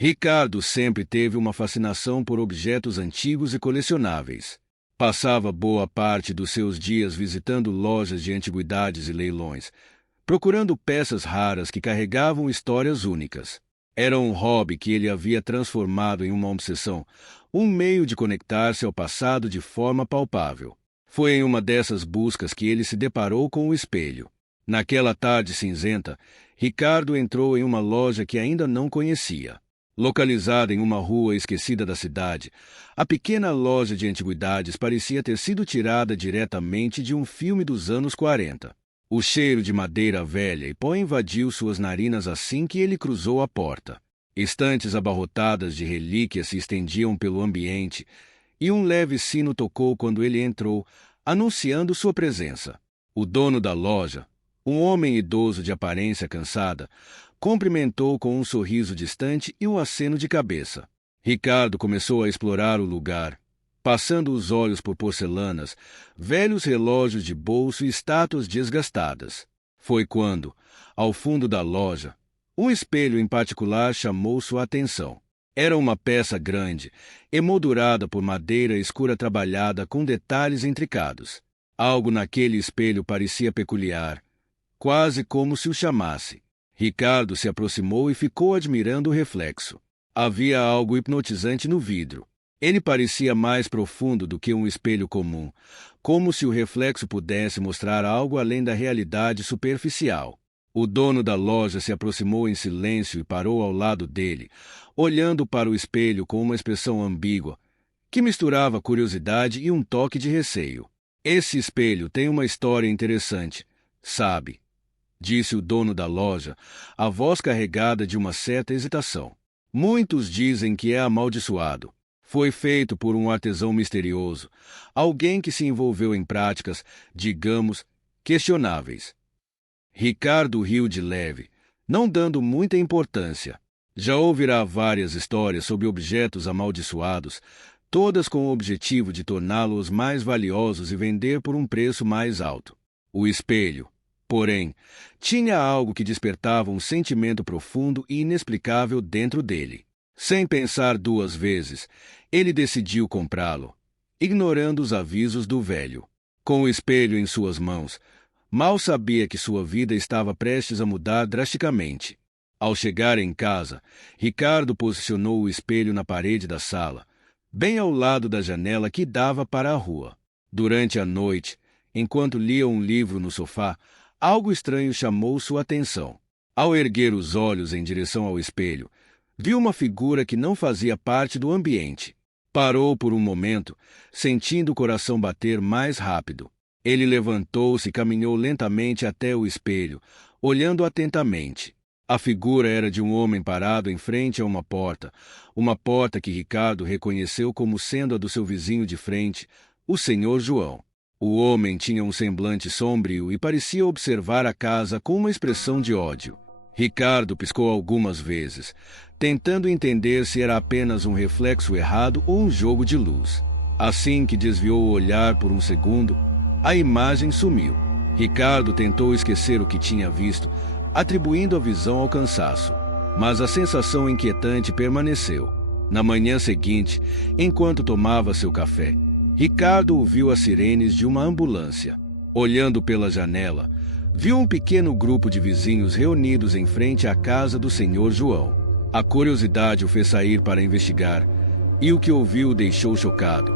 Ricardo sempre teve uma fascinação por objetos antigos e colecionáveis. Passava boa parte dos seus dias visitando lojas de antiguidades e leilões, procurando peças raras que carregavam histórias únicas. Era um hobby que ele havia transformado em uma obsessão, um meio de conectar-se ao passado de forma palpável. Foi em uma dessas buscas que ele se deparou com o espelho. Naquela tarde cinzenta, Ricardo entrou em uma loja que ainda não conhecia. Localizada em uma rua esquecida da cidade, a pequena loja de antiguidades parecia ter sido tirada diretamente de um filme dos anos 40. O cheiro de madeira velha e pó invadiu suas narinas assim que ele cruzou a porta. Estantes abarrotadas de relíquias se estendiam pelo ambiente, e um leve sino tocou quando ele entrou, anunciando sua presença. O dono da loja, um homem idoso de aparência cansada, cumprimentou com um sorriso distante e um aceno de cabeça. Ricardo começou a explorar o lugar, passando os olhos por porcelanas, velhos relógios de bolso e estátuas desgastadas. Foi quando, ao fundo da loja, um espelho em particular chamou sua atenção. Era uma peça grande, emoldurada por madeira escura trabalhada com detalhes intricados. Algo naquele espelho parecia peculiar, quase como se o chamasse. Ricardo se aproximou e ficou admirando o reflexo. Havia algo hipnotizante no vidro. Ele parecia mais profundo do que um espelho comum, como se o reflexo pudesse mostrar algo além da realidade superficial. O dono da loja se aproximou em silêncio e parou ao lado dele, olhando para o espelho com uma expressão ambígua, que misturava curiosidade e um toque de receio. Esse espelho tem uma história interessante, sabe? Disse o dono da loja, a voz carregada de uma certa hesitação. Muitos dizem que é amaldiçoado. Foi feito por um artesão misterioso, alguém que se envolveu em práticas, digamos, questionáveis. Ricardo riu de leve, não dando muita importância. Já ouvirá várias histórias sobre objetos amaldiçoados, todas com o objetivo de torná-los mais valiosos e vender por um preço mais alto. O espelho, porém, tinha algo que despertava um sentimento profundo e inexplicável dentro dele. Sem pensar duas vezes, ele decidiu comprá-lo, ignorando os avisos do velho. Com o espelho em suas mãos, mal sabia que sua vida estava prestes a mudar drasticamente. Ao chegar em casa, Ricardo posicionou o espelho na parede da sala, bem ao lado da janela que dava para a rua. Durante a noite, enquanto lia um livro no sofá, algo estranho chamou sua atenção. Ao erguer os olhos em direção ao espelho, viu uma figura que não fazia parte do ambiente. Parou por um momento, sentindo o coração bater mais rápido. Ele levantou-se e caminhou lentamente até o espelho, olhando atentamente. A figura era de um homem parado em frente a uma porta que Ricardo reconheceu como sendo a do seu vizinho de frente, o Senhor João. O homem tinha um semblante sombrio e parecia observar a casa com uma expressão de ódio. Ricardo piscou algumas vezes, tentando entender se era apenas um reflexo errado ou um jogo de luz. Assim que desviou o olhar por um segundo, a imagem sumiu. Ricardo tentou esquecer o que tinha visto, atribuindo a visão ao cansaço, mas a sensação inquietante permaneceu. Na manhã seguinte, enquanto tomava seu café, Ricardo ouviu as sirenes de uma ambulância. Olhando pela janela, viu um pequeno grupo de vizinhos reunidos em frente à casa do Senhor João. A curiosidade o fez sair para investigar, e o que ouviu o deixou chocado.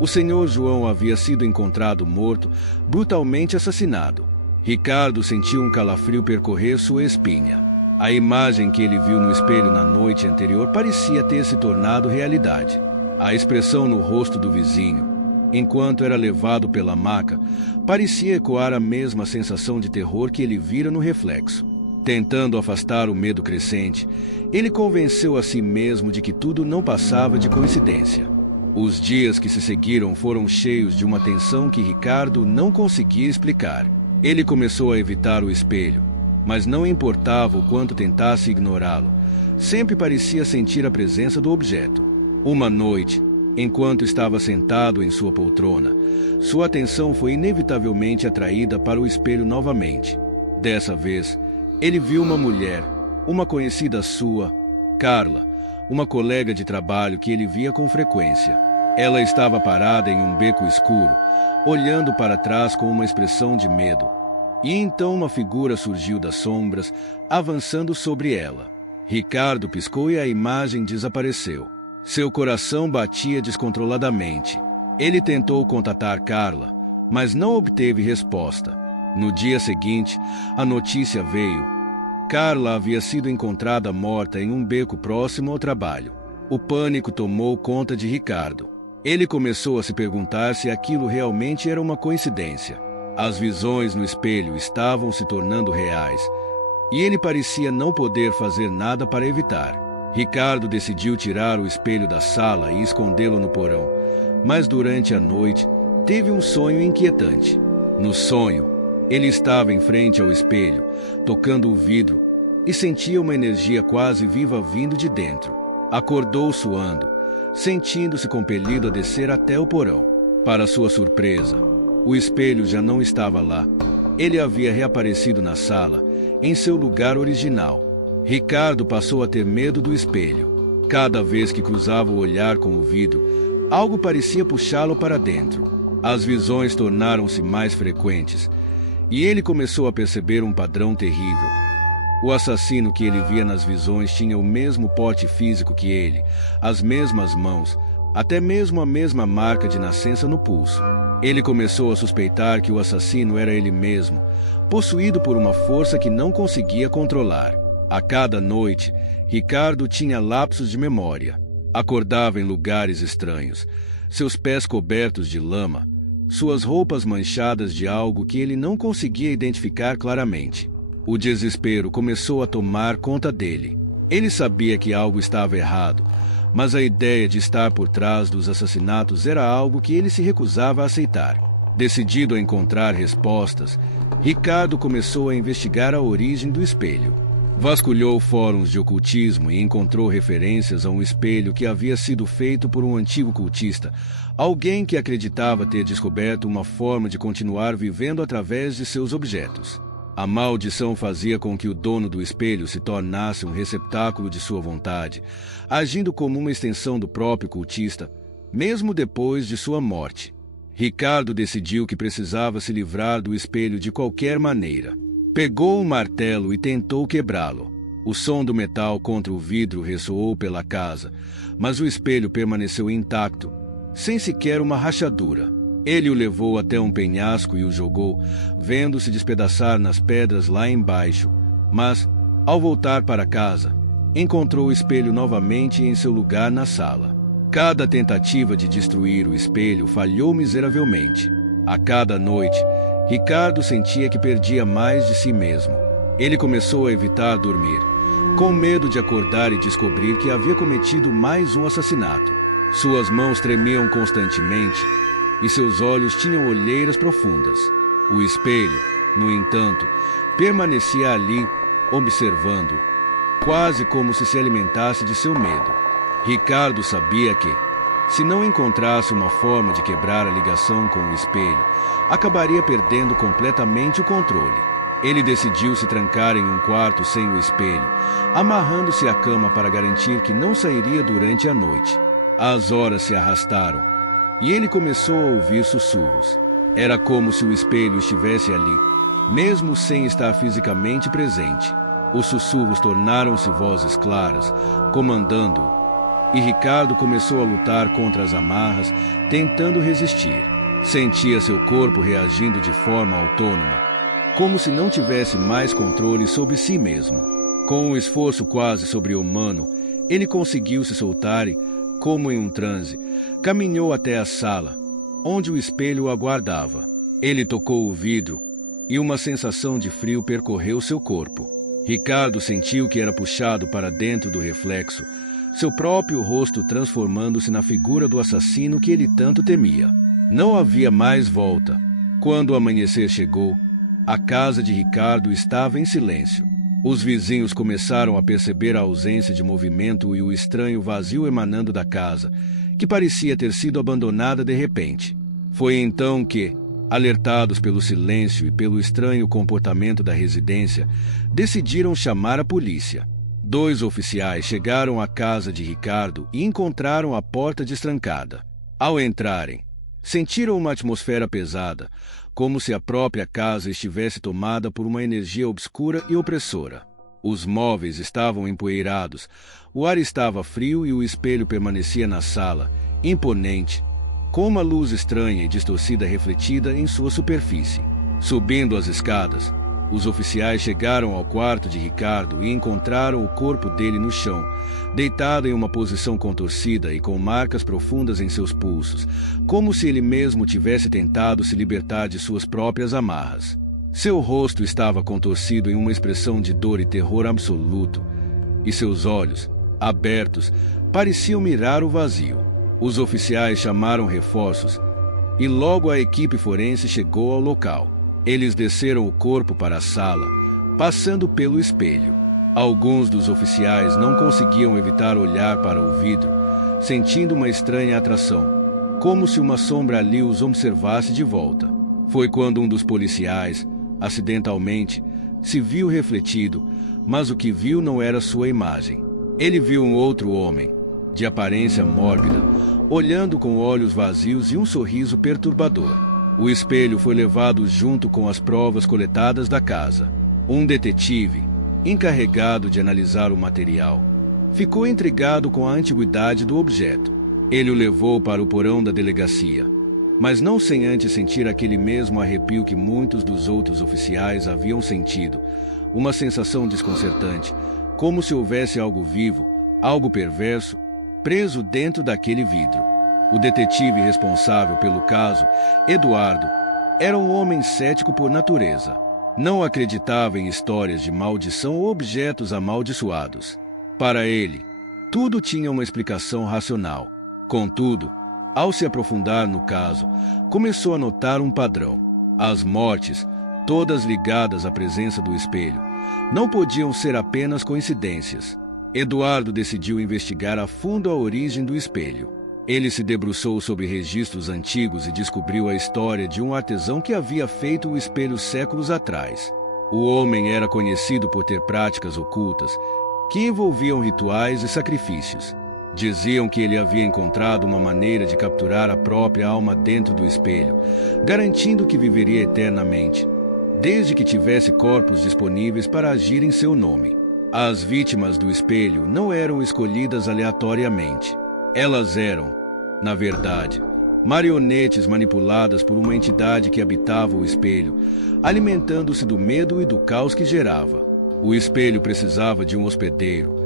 O Senhor João havia sido encontrado morto, brutalmente assassinado. Ricardo sentiu um calafrio percorrer sua espinha. A imagem que ele viu no espelho na noite anterior parecia ter se tornado realidade. A expressão no rosto do vizinho, enquanto era levado pela maca, parecia ecoar a mesma sensação de terror que ele vira no reflexo. Tentando afastar o medo crescente, ele convenceu a si mesmo de que tudo não passava de coincidência. Os dias que se seguiram foram cheios de uma tensão que Ricardo não conseguia explicar. Ele começou a evitar o espelho, mas não importava o quanto tentasse ignorá-lo, sempre parecia sentir a presença do objeto. Uma noite, enquanto estava sentado em sua poltrona, sua atenção foi inevitavelmente atraída para o espelho novamente. Dessa vez, ele viu uma mulher, uma conhecida sua, Carla, uma colega de trabalho que ele via com frequência. Ela estava parada em um beco escuro, olhando para trás com uma expressão de medo. E então uma figura surgiu das sombras, avançando sobre ela. Ricardo piscou e a imagem desapareceu. Seu coração batia descontroladamente. Ele tentou contatar Carla, mas não obteve resposta. No dia seguinte, a notícia veio. Carla havia sido encontrada morta em um beco próximo ao trabalho. O pânico tomou conta de Ricardo. Ele começou a se perguntar se aquilo realmente era uma coincidência. As visões no espelho estavam se tornando reais, e ele parecia não poder fazer nada para evitar. Ricardo decidiu tirar o espelho da sala e escondê-lo no porão, mas durante a noite teve um sonho inquietante. No sonho, ele estava em frente ao espelho, tocando o vidro, e sentia uma energia quase viva vindo de dentro. Acordou suando, sentindo-se compelido a descer até o porão. Para sua surpresa, o espelho já não estava lá. Ele havia reaparecido na sala, em seu lugar original. Ricardo passou a ter medo do espelho. Cada vez que cruzava o olhar com o vidro, algo parecia puxá-lo para dentro. As visões tornaram-se mais frequentes, e ele começou a perceber um padrão terrível. O assassino que ele via nas visões tinha o mesmo porte físico que ele, as mesmas mãos, até mesmo a mesma marca de nascença no pulso. Ele começou a suspeitar que o assassino era ele mesmo, possuído por uma força que não conseguia controlar. A cada noite, Ricardo tinha lapsos de memória. Acordava em lugares estranhos, seus pés cobertos de lama, suas roupas manchadas de algo que ele não conseguia identificar claramente. O desespero começou a tomar conta dele. Ele sabia que algo estava errado, mas a ideia de estar por trás dos assassinatos era algo que ele se recusava a aceitar. Decidido a encontrar respostas, Ricardo começou a investigar a origem do espelho. Vasculhou fóruns de ocultismo e encontrou referências a um espelho que havia sido feito por um antigo cultista, alguém que acreditava ter descoberto uma forma de continuar vivendo através de seus objetos. A maldição fazia com que o dono do espelho se tornasse um receptáculo de sua vontade, agindo como uma extensão do próprio cultista, mesmo depois de sua morte. Ricardo decidiu que precisava se livrar do espelho de qualquer maneira. Pegou um martelo e tentou quebrá-lo. O som do metal contra o vidro ressoou pela casa, mas o espelho permaneceu intacto, sem sequer uma rachadura. Ele o levou até um penhasco e o jogou, vendo-se despedaçar nas pedras lá embaixo. Mas, ao voltar para casa, encontrou o espelho novamente em seu lugar na sala. Cada tentativa de destruir o espelho falhou miseravelmente. A cada noite, Ricardo sentia que perdia mais de si mesmo. Ele começou a evitar dormir, com medo de acordar e descobrir que havia cometido mais um assassinato. Suas mãos tremiam constantemente e seus olhos tinham olheiras profundas. O espelho, no entanto, permanecia ali, observando-o, quase como se alimentasse de seu medo. Ricardo sabia que, se não encontrasse uma forma de quebrar a ligação com o espelho, acabaria perdendo completamente o controle. Ele decidiu se trancar em um quarto sem o espelho, amarrando-se à cama para garantir que não sairia durante a noite. As horas se arrastaram, e ele começou a ouvir sussurros. Era como se o espelho estivesse ali, mesmo sem estar fisicamente presente. Os sussurros tornaram-se vozes claras, comandando-o, e Ricardo começou a lutar contra as amarras, tentando resistir. Sentia seu corpo reagindo de forma autônoma, como se não tivesse mais controle sobre si mesmo. Com um esforço quase sobre-humano, ele conseguiu se soltar e, como em um transe, caminhou até a sala, onde o espelho o aguardava. Ele tocou o vidro e uma sensação de frio percorreu seu corpo. Ricardo sentiu que era puxado para dentro do reflexo, seu próprio rosto transformando-se na figura do assassino que ele tanto temia. Não havia mais volta. Quando o amanhecer chegou, a casa de Ricardo estava em silêncio. Os vizinhos começaram a perceber a ausência de movimento e o estranho vazio emanando da casa, que parecia ter sido abandonada de repente. Foi então que, alertados pelo silêncio e pelo estranho comportamento da residência, decidiram chamar a polícia. 2 oficiais chegaram à casa de Ricardo e encontraram a porta destrancada. Ao entrarem, sentiram uma atmosfera pesada, como se a própria casa estivesse tomada por uma energia obscura e opressora. Os móveis estavam empoeirados, o ar estava frio e o espelho permanecia na sala, imponente, com uma luz estranha e distorcida refletida em sua superfície. Subindo as escadas, os oficiais chegaram ao quarto de Ricardo e encontraram o corpo dele no chão, deitado em uma posição contorcida e com marcas profundas em seus pulsos, como se ele mesmo tivesse tentado se libertar de suas próprias amarras. Seu rosto estava contorcido em uma expressão de dor e terror absoluto, e seus olhos, abertos, pareciam mirar o vazio. Os oficiais chamaram reforços, e logo a equipe forense chegou ao local. Eles desceram o corpo para a sala, passando pelo espelho. Alguns dos oficiais não conseguiam evitar olhar para o vidro, sentindo uma estranha atração, como se uma sombra ali os observasse de volta. Foi quando um dos policiais, acidentalmente, se viu refletido, mas o que viu não era sua imagem. Ele viu um outro homem, de aparência mórbida, olhando com olhos vazios e um sorriso perturbador. O espelho foi levado junto com as provas coletadas da casa. Um detetive, encarregado de analisar o material, ficou intrigado com a antiguidade do objeto. Ele o levou para o porão da delegacia, mas não sem antes sentir aquele mesmo arrepio que muitos dos outros oficiais haviam sentido, uma sensação desconcertante, como se houvesse algo vivo, algo perverso, preso dentro daquele vidro. O detetive responsável pelo caso, Eduardo, era um homem cético por natureza. Não acreditava em histórias de maldição ou objetos amaldiçoados. Para ele, tudo tinha uma explicação racional. Contudo, ao se aprofundar no caso, começou a notar um padrão. As mortes, todas ligadas à presença do espelho, não podiam ser apenas coincidências. Eduardo decidiu investigar a fundo a origem do espelho. Ele se debruçou sobre registros antigos e descobriu a história de um artesão que havia feito o espelho séculos atrás. O homem era conhecido por ter práticas ocultas, que envolviam rituais e sacrifícios. Diziam que ele havia encontrado uma maneira de capturar a própria alma dentro do espelho, garantindo que viveria eternamente, desde que tivesse corpos disponíveis para agir em seu nome. As vítimas do espelho não eram escolhidas aleatoriamente. Elas eram, na verdade, marionetes manipuladas por uma entidade que habitava o espelho, alimentando-se do medo e do caos que gerava. O espelho precisava de um hospedeiro,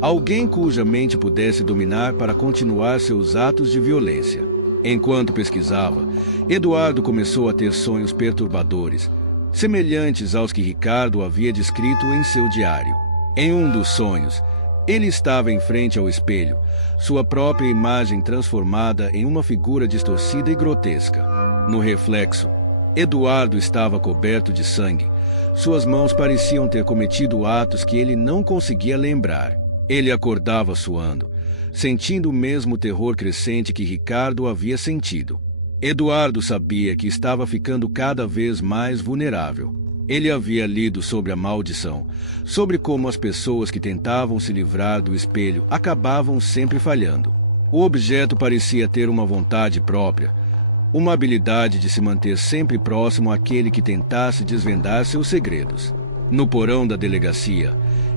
alguém cuja mente pudesse dominar para continuar seus atos de violência. Enquanto pesquisava, Eduardo começou a ter sonhos perturbadores, semelhantes aos que Ricardo havia descrito em seu diário. Em um dos sonhos, ele estava em frente ao espelho, sua própria imagem transformada em uma figura distorcida e grotesca. No reflexo, Eduardo estava coberto de sangue. Suas mãos pareciam ter cometido atos que ele não conseguia lembrar. Ele acordava suando, sentindo o mesmo terror crescente que Ricardo havia sentido. Eduardo sabia que estava ficando cada vez mais vulnerável. Ele havia lido sobre a maldição, sobre como as pessoas que tentavam se livrar do espelho acabavam sempre falhando. O objeto parecia ter uma vontade própria, uma habilidade de se manter sempre próximo àquele que tentasse desvendar seus segredos. No porão da delegacia,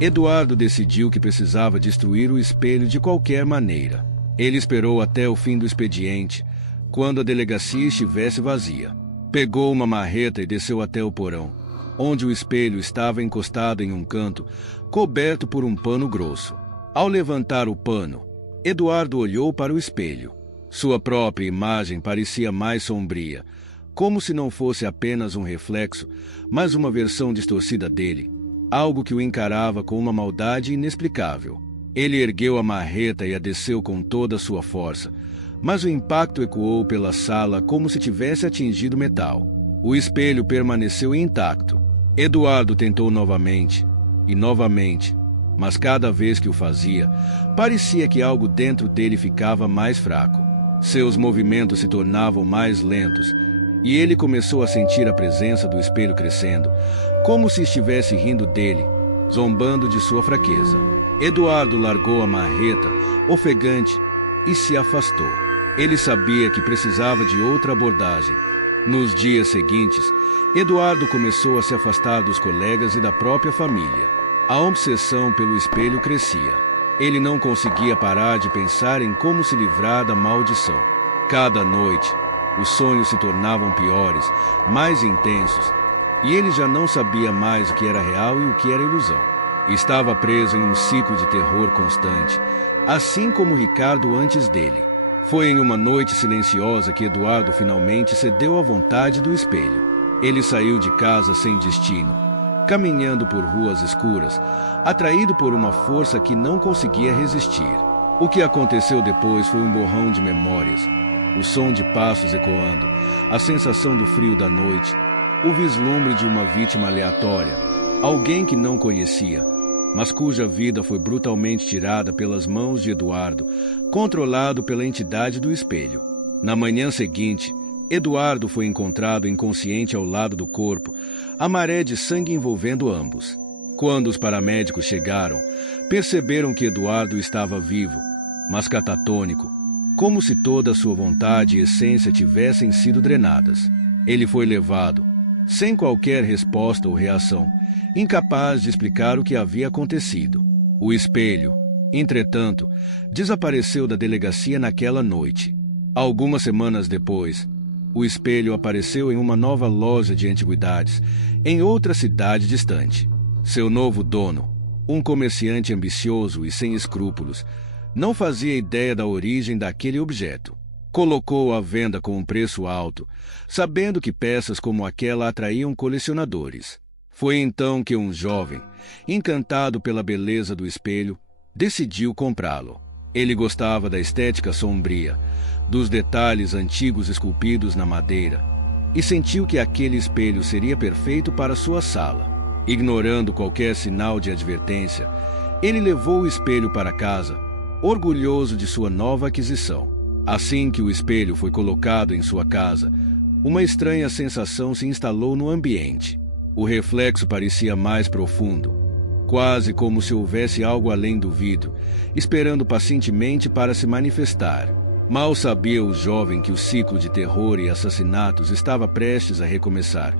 Eduardo decidiu que precisava destruir o espelho de qualquer maneira. Ele esperou até o fim do expediente, quando a delegacia estivesse vazia. Pegou uma marreta e desceu até o porão, onde o espelho estava encostado em um canto, coberto por um pano grosso. Ao levantar o pano, Eduardo olhou para o espelho. Sua própria imagem parecia mais sombria, como se não fosse apenas um reflexo, mas uma versão distorcida dele, algo que o encarava com uma maldade inexplicável. Ele ergueu a marreta e a desceu com toda a sua força, mas o impacto ecoou pela sala como se tivesse atingido metal. O espelho permaneceu intacto. Eduardo tentou novamente, e novamente, mas cada vez que o fazia, parecia que algo dentro dele ficava mais fraco. Seus movimentos se tornavam mais lentos, e ele começou a sentir a presença do espelho crescendo, como se estivesse rindo dele, zombando de sua fraqueza. Eduardo largou a marreta, ofegante, e se afastou. Ele sabia que precisava de outra abordagem. Nos dias seguintes, Eduardo começou a se afastar dos colegas e da própria família. A obsessão pelo espelho crescia. Ele não conseguia parar de pensar em como se livrar da maldição. Cada noite, os sonhos se tornavam piores, mais intensos, e ele já não sabia mais o que era real e o que era ilusão. Estava preso em um ciclo de terror constante, assim como Ricardo antes dele. Foi em uma noite silenciosa que Eduardo finalmente cedeu à vontade do espelho. Ele saiu de casa sem destino, caminhando por ruas escuras, atraído por uma força que não conseguia resistir. O que aconteceu depois foi um borrão de memórias, o som de passos ecoando, a sensação do frio da noite, o vislumbre de uma vítima aleatória, alguém que não conhecia, mas cuja vida foi brutalmente tirada pelas mãos de Eduardo, controlado pela entidade do espelho. Na manhã seguinte, Eduardo foi encontrado inconsciente ao lado do corpo, a maré de sangue envolvendo ambos. Quando os paramédicos chegaram, perceberam que Eduardo estava vivo, mas catatônico, como se toda a sua vontade e essência tivessem sido drenadas. Ele foi levado, sem qualquer resposta ou reação, incapaz de explicar o que havia acontecido. O espelho, entretanto, desapareceu da delegacia naquela noite. Algumas semanas depois, o espelho apareceu em uma nova loja de antiguidades, em outra cidade distante. Seu novo dono, um comerciante ambicioso e sem escrúpulos, não fazia ideia da origem daquele objeto. Colocou-o à venda com um preço alto, sabendo que peças como aquela atraíam colecionadores. Foi então que um jovem, encantado pela beleza do espelho, decidiu comprá-lo. Ele gostava da estética sombria, dos detalhes antigos esculpidos na madeira, e sentiu que aquele espelho seria perfeito para sua sala. Ignorando qualquer sinal de advertência, ele levou o espelho para casa, orgulhoso de sua nova aquisição. Assim que o espelho foi colocado em sua casa, uma estranha sensação se instalou no ambiente. O reflexo parecia mais profundo, quase como se houvesse algo além do vidro, esperando pacientemente para se manifestar. Mal sabia o jovem que o ciclo de terror e assassinatos estava prestes a recomeçar,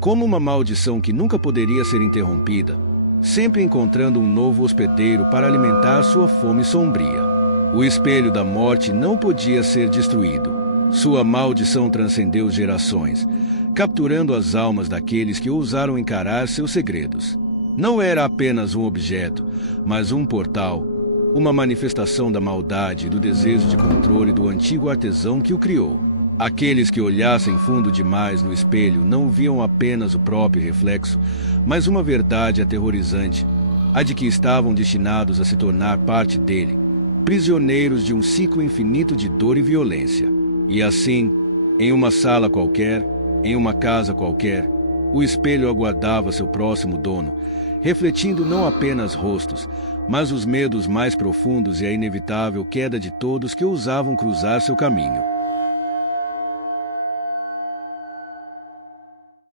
como uma maldição que nunca poderia ser interrompida, sempre encontrando um novo hospedeiro para alimentar sua fome sombria. O espelho da morte não podia ser destruído. Sua maldição transcendeu gerações, capturando as almas daqueles que ousaram encarar seus segredos. Não era apenas um objeto, mas um portal, uma manifestação da maldade e do desejo de controle do antigo artesão que o criou. Aqueles que olhassem fundo demais no espelho não viam apenas o próprio reflexo, mas uma verdade aterrorizante, a de que estavam destinados a se tornar parte dele, prisioneiros de um ciclo infinito de dor e violência. E assim, em uma sala qualquer, em uma casa qualquer, o espelho aguardava seu próximo dono, refletindo não apenas rostos, mas os medos mais profundos e a inevitável queda de todos que ousavam cruzar seu caminho.